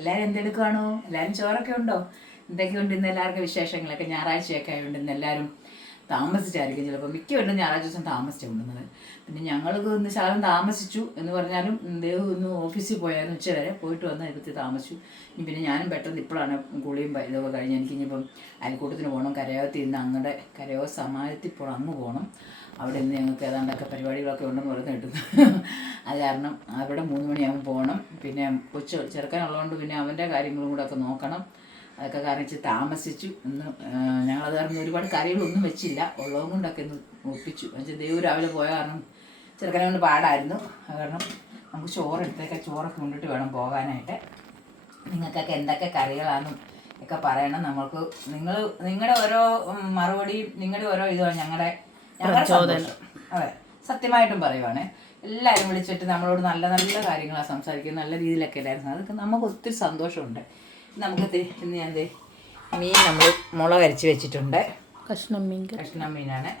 എല്ലാവരും എന്തെടുക്കുവാണോ? എല്ലാവരും ചോറൊക്കെ ഉണ്ടോ? എന്തൊക്കെയുണ്ട് ഇന്ന് എല്ലാവർക്കും വിശേഷങ്ങളൊക്കെ? ഞായറാഴ്ചയൊക്കെ ആയതുകൊണ്ട് ഇന്ന് എല്ലാവരും താമസിച്ചായിരിക്കും ചിലപ്പോൾ. മിക്കവരും ഞായറാഴ്ച ദിവസം താമസിച്ചു കൊണ്ടുവന്നത്. പിന്നെ ഞങ്ങൾക്ക് ഇന്ന് ശകലം താമസിച്ചു എന്ന് പറഞ്ഞാലും ദേവ് ഇന്ന് ഓഫീസിൽ പോയായിരുന്നു. ഉച്ചവരെ പോയിട്ട് വന്ന് എടുത്ത് താമസിച്ചു. പിന്നെ ഞാനും പെട്ടെന്ന് ഇപ്പോഴാണ് കുളിയും ഇതൊക്കെ കഴിഞ്ഞ് എനിക്കിനിയിപ്പം അയൽക്കൂട്ടത്തിന് പോകണം. കരയോഗത്തിൽ നിന്ന് അങ്ങടെ കരയോഗ സമാജത്തിൽ പോകണം, അങ്ങ് പോകണം. അവിടെ നിന്ന് ഞങ്ങൾക്ക് ഏതാണ്ടൊക്കെ പരിപാടികളൊക്കെ ഉണ്ടെന്ന് പറഞ്ഞ് കിട്ടുന്നു. അത് കാരണം അവിടെ 3 മണിയാകുമ്പോൾ പോകണം. പിന്നെ ചെറുക്കനുള്ളതുകൊണ്ട് പിന്നെ അവൻ്റെ കാര്യങ്ങളും കൂടെ ഒക്കെ നോക്കണം. അതൊക്കെ കാരണം ഇച്ചിരി താമസിച്ചു ഇന്ന്. ഞങ്ങളത് കാരണം ഒരുപാട് കറികളൊന്നും വെച്ചില്ല, ഉള്ളതും കൊണ്ടൊക്കെ ഒന്ന് ഒപ്പിച്ചു. എന്നുവെച്ചാൽ ദൈവം രാവിലെ പോയ കാരണം ചെറുക്കനെ കൊണ്ട് പാടായിരുന്നു. അത് കാരണം നമുക്ക് ചോറൊക്കെ കൊണ്ടിട്ട് വേണം പോകാനായിട്ട്. നിങ്ങൾക്കൊക്കെ എന്തൊക്കെ കറികളാണെന്നും ഒക്കെ പറയണം. നമുക്ക് നിങ്ങളുടെ ഓരോ മറുപടിയും നിങ്ങളുടെ ഓരോ ഇതുമാണ് ഞങ്ങളുടെ സന്തോഷം. അതെ, സത്യമായിട്ടും പറയുവാണേ. എല്ലാവരും വിളിച്ചിട്ട് നമ്മളോട് നല്ല നല്ല കാര്യങ്ങളാണ് സംസാരിക്കുന്നത്, നല്ല രീതിയിലൊക്കെ എല്ലാവരും. അതൊക്കെ നമുക്ക് ഒത്തിരി സന്തോഷമുണ്ട്. നമുക്ക് ഇന്ന് ഞാൻ മീൻ നമ്മൾ മുളക് അരച്ച് വെച്ചിട്ടുണ്ട്. കഷ്ണം മീനാണ്,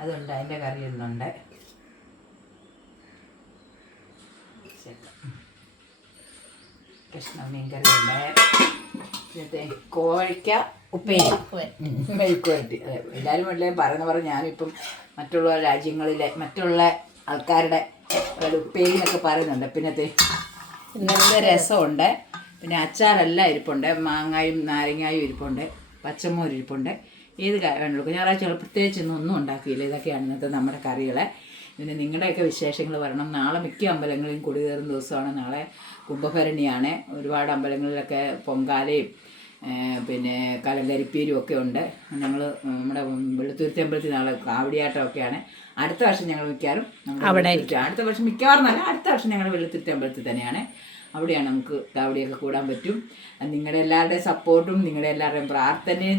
അതുണ്ട്. അതിൻ്റെ കറി ഇന്നുണ്ട്. കഷ്ണം മീൻ കറി ഉണ്ട്. പിന്നെ കോഴിക്ക ഉപ്പേരി, മെഴുക്കുവരട്ടി. അതെ, എല്ലാവരും പറയുന്ന ഞാനിപ്പം മറ്റുള്ള രാജ്യങ്ങളിലെ മറ്റുള്ള ആൾക്കാരുടെ ഉപ്പേരി എന്നൊക്കെ പറയുന്നുണ്ട്. പിന്നെ ഇന്നത്തെ രസമുണ്ട്. പിന്നെ അച്ചാറെല്ലാം ഇരിപ്പുണ്ട്. മാങ്ങായും നാരങ്ങായും ഇരിപ്പുണ്ട്, പച്ചമോര് ഇരിപ്പുണ്ട്. ഏത് വേണമെങ്കിലും ഞായറാഴ്ച പ്രത്യേകിച്ച് ഒന്നും ഉണ്ടാക്കിയില്ല. ഇതൊക്കെയാണ് ഇന്നത്തെ നമ്മുടെ കറികളെ. പിന്നെ നിങ്ങളുടെയൊക്കെ വിശേഷങ്ങൾ പറയണം. നാളെ മിക്ക അമ്പലങ്ങളിലും കൊടികയറുന്ന ദിവസമാണ്. നാളെ കുംഭഭരണിയാണ്. ഒരുപാട് അമ്പലങ്ങളിലൊക്കെ പൊങ്കാലയും പിന്നെ കലങ്കരിപ്പീരും ഒക്കെ ഉണ്ട്. ഞങ്ങൾ നമ്മുടെ വെളുത്തുരുത്തി അമ്പലത്തിൽ നാളെ കാവടിയാട്ടമൊക്കെയാണ്. അടുത്ത വർഷം ഞങ്ങൾ മിക്കവാറും അടുത്ത വർഷം മിക്കവാറും നല്ല അടുത്ത വർഷം ഞങ്ങൾ വെളുത്തുരുത്തി അമ്പലത്തിൽ തന്നെയാണ്. അവിടെയാണ് നമുക്ക് കാവടിയൊക്കെ കൂടാൻ പറ്റും. നിങ്ങളുടെ എല്ലാവരുടെയും സപ്പോർട്ടും നിങ്ങളുടെ എല്ലാവരുടെയും പ്രാർത്ഥനയും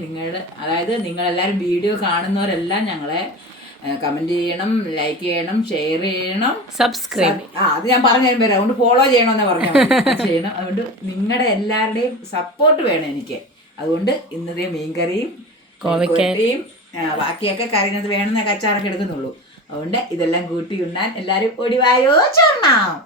അതായത് നിങ്ങളെല്ലാവരും വീഡിയോ കാണുന്നവരെല്ലാം ഞങ്ങളെ കമൻറ്റ് ചെയ്യണം, ലൈക്ക് ചെയ്യണം, ഷെയർ ചെയ്യണം, സബ്സ്ക്രൈബ്. അത് ഞാൻ പറഞ്ഞു തരുമ്പോൾ അതുകൊണ്ട് ഫോളോ ചെയ്യണമെന്ന് പറഞ്ഞാൽ ചെയ്യണം. അതുകൊണ്ട് നിങ്ങളുടെ എല്ലാവരുടെയും സപ്പോർട്ട് വേണം എനിക്ക്. അതുകൊണ്ട് ഇന്നത്തെ മീൻകറിയും കോവക്കയും ബാക്കിയൊക്കെ കറിനകത്ത് വേണമെന്നൊക്കെ അച്ചാറൊക്കെ എടുക്കുന്നുള്ളൂ. അതുകൊണ്ട് ഇതെല്ലാം കൂട്ടി ഉണ്ണാൻ എല്ലാവരും ഓടിവായോ ചൊണ്ണാം.